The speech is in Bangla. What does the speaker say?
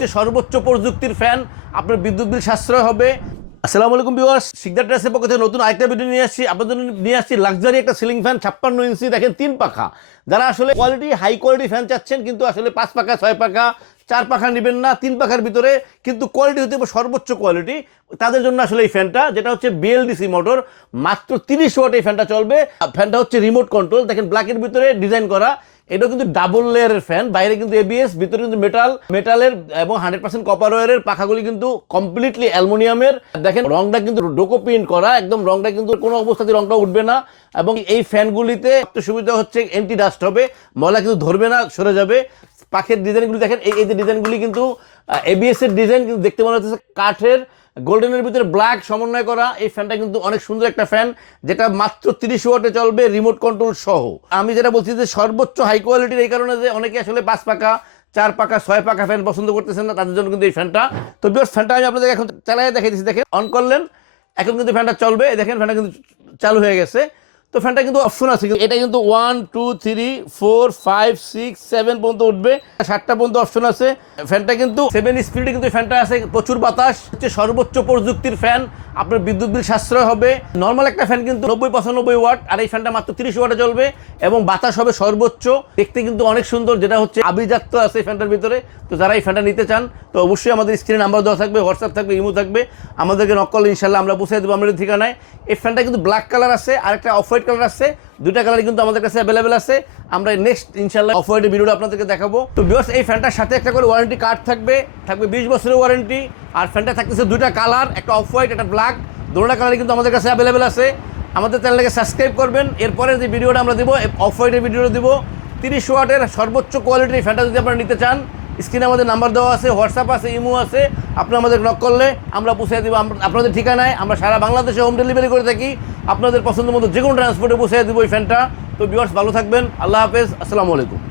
সবচেয়ে সর্বোচ্চ প্রযুক্তির ফ্যান, আপনার বিদ্যুৎ বিল সাশ্রয় হবে। আসসালামু আলাইকুম ভিউয়ার্স, শিকদার ট্রেসের পক্ষ থেকে নতুন আরেকটা ভিডিও নিয়ে আসছি। আপনাদের জন্য নিয়ে আসছি লাক্সারি একটা সিলিং ফ্যান, 56 ইঞ্চি, দেখেন 3 পাখা। যারা আসলে হাই কোয়ালিটি ফ্যান চাচ্ছেন, কিন্তু আসলে 5 পাখা 6 পাখা 4 পাখা নেবেন না, 3 পাখার ভিতরে কিন্তু কোয়ালিটি হতে হবে সর্বোচ্চ কোয়ালিটি, তাদের জন্য আসলে এই ফ্যানটা, যেটা হচ্ছে বিএলডিসি মোটর, মাত্র 30 ওয়াট এই ফ্যানটা চলবে। ফ্যানটা হচ্ছে রিমোট কন্ট্রোল, দেখেন ব্ল্যাকের ভিতরে ডিজাইন করা। এটা কিন্তু ডাবল লেয়ারের ফ্যান, বাইরে কিন্তু এবিএস, ভিতরে কিন্তু মেটালের এবং 100% কপার ওয়্যারের। পাখাগুলি কিন্তু কমপ্লিটলি অ্যালুমিনিয়ামের। দেখেন রংটা কিন্তু ডোকো প্রিন্ট করা, একদম রংটা কিন্তু কোনো অবস্থাতে রংটা উঠবে না। এবং এই ফ্যানগুলিতে সুবিধা হচ্ছে এন্টি ডাস্ট হবে, ময়লা কিন্তু ধরবে না, সরে যাবে। পাখের ডিজাইনগুলি দেখেন, এই যে ডিজাইনগুলি কিন্তু এবিএস এর ডিজাইন, কিন্তু দেখতে মনে হচ্ছে কাঠের, গোল্ডেনের ভিতরে ব্ল্যাক সমন্বয় করা। এই ফ্যানটা কিন্তু অনেক সুন্দর একটা ফ্যান, যেটা মাত্র 30 ওয়াটে চলবে, রিমোট কন্ট্রোল সহ। আমি যেটা বলছি যে সর্বোচ্চ হাই কোয়ালিটির, এই কারণে যে অনেকে আসলে 5 পাখা 4 পাখা 6 পাখা ফ্যান পছন্দ করতেছেন না, তাদের জন্য কিন্তু এই ফ্যানটা। তো ভিউয়ার্স, ফ্যানটা আমি আপনাদের এখন চালিয়ে দেখাই দিচ্ছি। দেখেন, অন করলেন, এখন কিন্তু ফ্যানটা চলবে। দেখেন ফ্যানটা কিন্তু চালু হয়ে গেছে। তো ফ্যানটা কিন্তু অপশন আছে, এটা কিন্তু 1 2 3 4 5 6 7 পর্যন্ত উঠবে, 7টা পর্যন্ত অপশন আছে। ফ্যানটা কিন্তু 7 স্পিডে কিন্তু ফ্যানটা আছে, প্রচুর বাতাস, হচ্ছে সর্বোচ্চ প্রযুক্তির ফ্যান, আপনার বিদ্যুৎ বিল সাশ্রয় হবে। নর্মাল একটা ফ্যান কিন্তু 90-95 ওয়াট, আর এই ফ্যানটা মাত্র 30 ওয়াটে চলবে এবং বাতাস হবে সর্বোচ্চ। দেখতে কিন্তু অনেক সুন্দর, যেটা হচ্ছে আভিজাত্য আছে এই ফ্যানটার ভিতরে। তো যারা এই ফ্যানটা নিতে চান, তো অবশ্যই আমাদের স্ক্রিনে নাম্বার দেওয়া থাকবে, হোয়াটসঅ্যাপ থাকবে, ইমো থাকবে, আমাদেরকে নক করলে ইনশাল্লাহ আমরা পৌঁছে দেবো আমাদের ঠিকানায়। এই ফ্যানটা কিন্তু ব্ল্যাক কালার আছে, আর একটা অফ হোয়াইট কালার আছে, দুইটা কালার কিন্তু আমাদের কাছে অ্যাভেলেবেল আছে। আমরা নেক্সট ইনশাল্লাহ অফ হোয়াইটের ভিডিওটা আপনাদেরকে দেখাবো। তো ভিউয়ার্স, এই ফ্যানটার সাথে একটা করে ওয়ারেন্টি কার্ড থাকবে 20 বছরের ওয়ারেন্টি। আর ফ্যানটা থাকতেছে দুইটা কালার, একটা অফ হোয়াইট, একটা ব্ল্যাক, দুটোটা কালারই কিন্তু আমাদের কাছে অ্যাভেলেবেল আছে। আমাদের চ্যানেলটাকে সাবস্ক্রাইব করবেন। এরপরে যে ভিডিওটা আমরা দেবো, অফ হোয়াইটের ভিডিওটা দেবো, 30 ওয়াটের সর্বোচ্চ কোয়ালিটির ফ্যানটা যদি আপনারা নিতে চান, স্ক্রিনে আমাদের নাম্বার দেওয়া আছে, হোয়াটসঅ্যাপ আছে, ইমো আছে, আপনারা আমাদের নক করলে আমরা পৌঁছে দেবো আপনাদের ঠিকানায়। আমরা সারা বাংলাদেশে হোম ডেলিভারি করে থাকি, আপনাদের পছন্দ মতো যে কোনো ট্রান্সপোর্টে পৌঁছে দেবো এই ফ্যানটা। তো ভিউয়ার্স, ভালো থাকবেন, আল্লাহ হাফেজ, আসসালামু আলাইকুম।